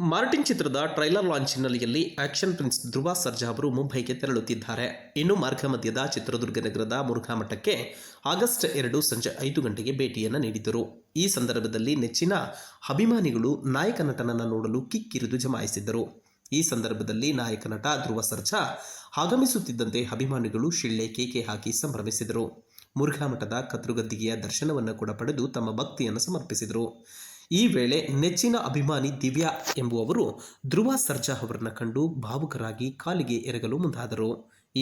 Martin ಚಿತ್ರದ trailer launch ಹಿನ್ನೆಲೆಯಲ್ಲಿ action prince Dhruva Sarja ಅವರು ಮುಂಬೈಗೆ ತೆರಳುತ್ತಿದ್ದಾರೆ. ಇನ್ನು ಮಾರ್ಗ ಮಧ್ಯದ ಚಿತ್ರದುರ್ಗ ನಗರದ ಮುರುಘಾ ಮಠಕ್ಕೆ ಆಗಸ್ಟ್ 2 ಸಂಜೆ 5 ಗಂಟೆಗೆ ಭೇಟಿಯನ್ನು ನೀಡಿದ್ದರು. ಈ ಸಂದರ್ಭದಲ್ಲಿ ನೆಚ್ಚಿನ ಅಭಿಮಾನಿಗಳು ನಾಯಕ ನಟನನ್ನು ನೋಡಲು ಕಿಕ್ಕಿರಿದು ಜಮಾಯಿಸಿದ್ದರು. ಈ ಸಂದರ್ಭದಲ್ಲಿ ನಾಯಕ ನಟ ಧ್ರುವ ಸರ್ಜಾ ಆಗಮಿಸುತ್ತಿದ್ದಂತೆ ಅಭಿಮಾನಿಗಳು ಶಿಳ್ಳೆ ಕೇಕೆ ಹಾಕಿ ಸಂಭ್ರಮಿಸಿದರು. ಮುರುಘಾ ಮಠದ ಕದ್ರುಗದ್ದಿಗೆಯ ದರ್ಶನವನ್ನು ಕೂಡ ಪಡೆದು ತಮ್ಮ ಭಕ್ತಿಯನ್ನು ಸಮರ್ಪಿಸಿದರು. ಈ ವೇಳೆ ನೆಚ್ಚಿನ ಅಭಿಮಾನಿ ದಿವ್ಯಾ ಎಂಬುವವರು ಧ್ರುವ ಸರ್ಜಾ ಅವರನ್ನು ಕಂಡು ಭಾವುಕರಾಗಿ ಕಾಲಿಗೆ ಎರಗಲು ಮುಂದಾದರು.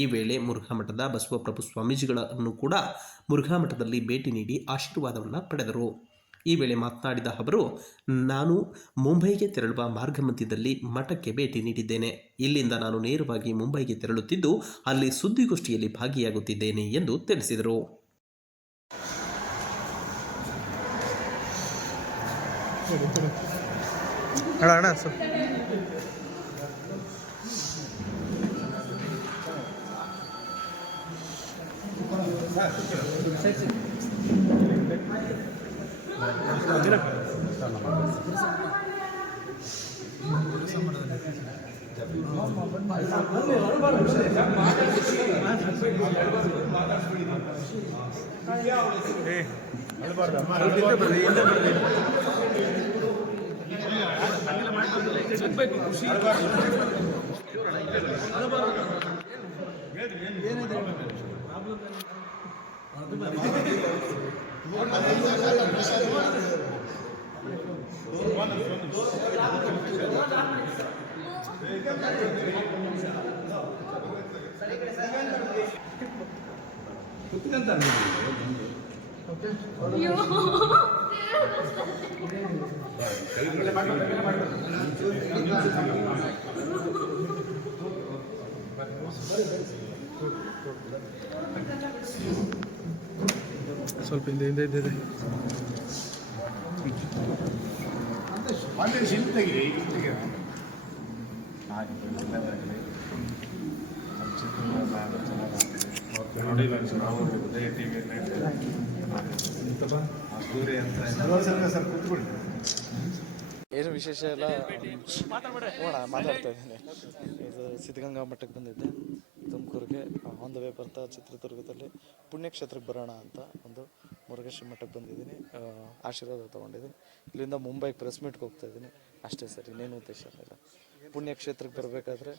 ಈ ವೇಳೆ ಮುರುಘಾ ಮಠದ ಬಸವಪ್ರಭು ಸ್ವಾಮೀಜಿಗಳನ್ನು ಕೂಡ ಮುರುಘಾ ಮಠದಲ್ಲಿ ಭೇಟಿ ನೀಡಿ ಆಶೀರ್ವಾದವನ್ನು ಪಡೆದರು. ಈ ವೇಳೆ ಮಾತನಾಡಿದ ಅವರು, ನಾನು ಮುಂಬೈಗೆ ತೆರಳುವ ಮಾರ್ಗ ಮಧ್ಯದಲ್ಲಿ ಮಠಕ್ಕೆ ಭೇಟಿ ನೀಡಿದ್ದೇನೆ. ಇಲ್ಲಿಂದ ನಾನು ನೇರವಾಗಿ ಮುಂಬೈಗೆ ತೆರಳುತ್ತಿದ್ದು ಅಲ್ಲಿ ಸುದ್ದಿಗೋಷ್ಠಿಯಲ್ಲಿ ಭಾಗಿಯಾಗುತ್ತಿದ್ದೇನೆ ಎಂದು ತಿಳಿಸಿದರು. ಅಣ್ಣ ಸರ್ ಸ್ವಲ್ಪ ಹಿಂದೆ ಏನು ವಿಶೇಷ ಎಲ್ಲ ಮಾತಾಡ್ತಾ ಇದ್ದೀನಿ. ಇದು ಸಿದ್ಧಗಂಗಾ ಮಠಕ್ಕೆ ಬಂದಿದ್ದೆ, ತುಮಕೂರಿಗೆ ಆನ್ ದ ವೇ ಬರ್ತಾ ಚಿತ್ರದುರ್ಗದಲ್ಲಿ ಪುಣ್ಯಕ್ಷೇತ್ರಕ್ಕೆ ಬರೋಣ ಅಂತ ಒಂದು ಮುರುಘೇಶ್ವರ ಮಠಕ್ಕೆ ಬಂದಿದ್ದೀನಿ. ಆಶೀರ್ವಾದ ತೊಗೊಂಡಿದ್ದೀನಿ. ಇಲ್ಲಿಂದ ಮುಂಬೈಗೆ ಪ್ರೆಸ್ ಮೀಟ್ಗೆ ಹೋಗ್ತಾ ಇದ್ದೀನಿ. ಅಷ್ಟೇ ಸರ್, ಇನ್ನೇನು ಉದ್ದೇಶ ಇಲ್ಲ. ಪುಣ್ಯಕ್ಷೇತ್ರಕ್ಕೆ ಬರಬೇಕಾದ್ರೆ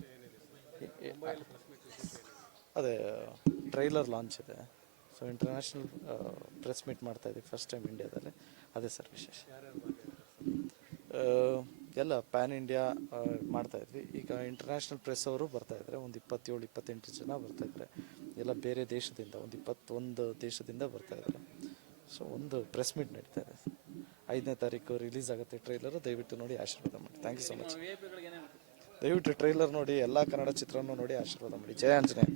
ಅದೇ ಟ್ರೈಲರ್ ಲಾಂಚ್ ಇದೆ, ಸೊ ಇಂಟರ್ನ್ಯಾಷನಲ್ ಪ್ರೆಸ್ ಮೀಟ್ ಮಾಡ್ತಾಯಿದ್ದೀವಿ ಫಸ್ಟ್ ಟೈಮ್ ಇಂಡಿಯಾದಲ್ಲಿ. ಅದೇ ಸರ್ ವಿಶೇಷ. ಎಲ್ಲ ಪ್ಯಾನ್ ಇಂಡಿಯಾ ಮಾಡ್ತಾಯಿದ್ವಿ. ಈಗ ಇಂಟರ್ನ್ಯಾಷನಲ್ ಪ್ರೆಸ್ ಅವರು ಬರ್ತಾಯಿದ್ದಾರೆ, ಒಂದು 27-28 ಜನ ಬರ್ತಾಯಿದ್ದಾರೆ. ಎಲ್ಲ ಬೇರೆ ದೇಶದಿಂದ ಒಂದು 21 ದೇಶದಿಂದ ಬರ್ತಾಯಿದ್ದಾರೆ. ಸೊ ಒಂದು ಪ್ರೆಸ್ ಮೀಟ್ ನಡೀತಾ ಇದೆ. 5ನೇ ತಾರೀಕು ರಿಲೀಸ್ ಆಗುತ್ತೆ ಟ್ರೈಲರು. ದಯವಿಟ್ಟು ನೋಡಿ ಆಶೀರ್ವಾದ ಮಾಡಿ. Thank you so much. ದಯವಿಟ್ಟು ಟ್ರೈಲರ್ ನೋಡಿ, ಎಲ್ಲ ಕನ್ನಡ ಚಿತ್ರನೂ ನೋಡಿ ಆಶೀರ್ವಾದ ಮಾಡಿ. ಜಯ ಆಂಜನೇಯ.